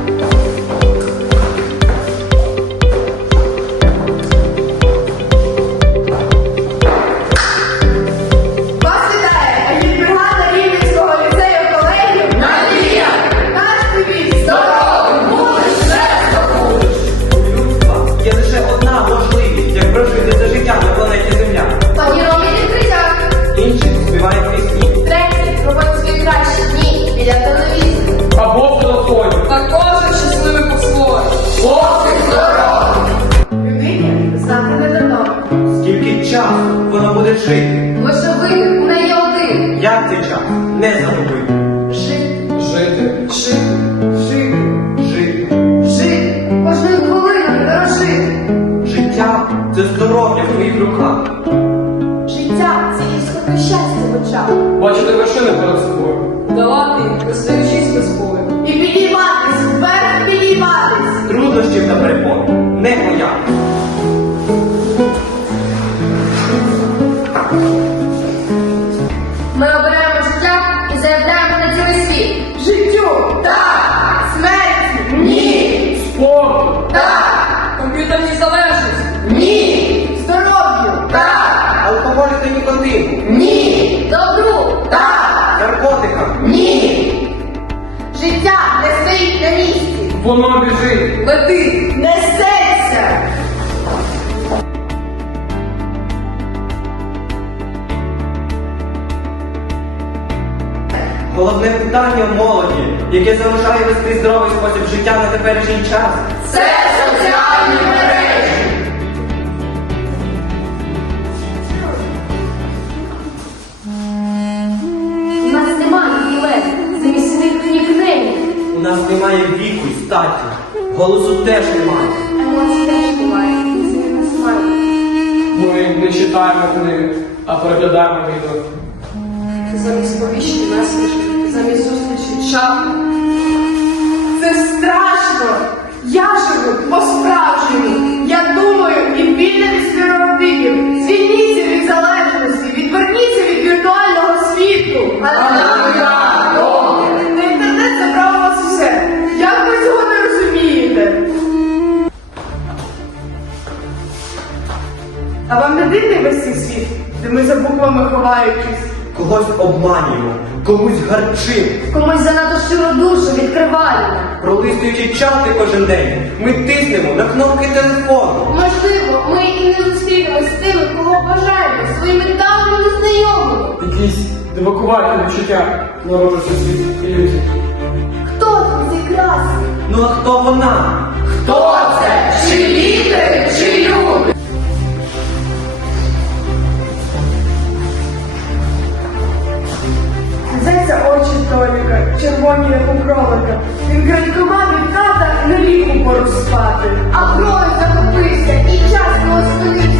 www.thebrandingcoach.com. Лише вибір у неї один. Як цей час не загубити? Жити, Жити. жити, жити, Жити. жити. Кожною хвилиною дорожити. Життя це здоров'я в твоїх руках. Життя це до щастя в очах. Бачите вершини перед собою. Давати, не стоячись без бою. Воно біжить. Лети. несеться. Головне питання в молоді, яке залишає вести здоровий спосіб життя на теперішній час. Це Голосу теж немає. Емоцій теж немає. Ми не читаємо книги, а переглядаємо відео. Замість повіщення меседжів, замість зустрічі чату. Дивний весь цей світ, де ми за буквами ховаючись? Когось обманюємо, комусь гарчимо. Комусь занадто щиру душу відкриваємо. Пролистуючи чати кожен день, ми тиснемо на кнопки телефону. Можливо, ми і не зустрінемось з тими, кого бажаємо, своїми давніми знайомими. Якісь дивакуваті відчуття народжуються світ ілюзій. Хто цей красний? Ну а хто вона? Хто Толіка, червоні, як у кролика. Він крадькома від тата на ліку спати. А грою захопився і час не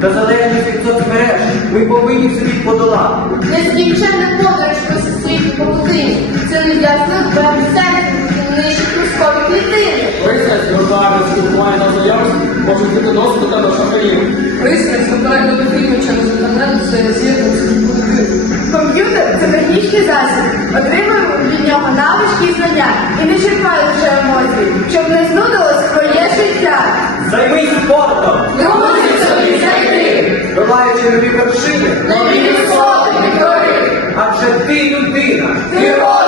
та залежність від соцмереж ми повинні в собі подолати. Нескінченна подорож по світі по пустині. Це нев'язно веб серце нижче крускові клітини. Пристрасть до гарного спілкування та знайомств може бути доступна до шахраїв. Пристрасть до перегляду фільмів через інтернет це з'єднується з. Комп'ютер це технічний засіб. Отримуємо від нього навички і знання і не черпаємо спортом, Друзі собі знайти, долаючи нові вершини, нові висоти, вітори. Адже ти людина, герой.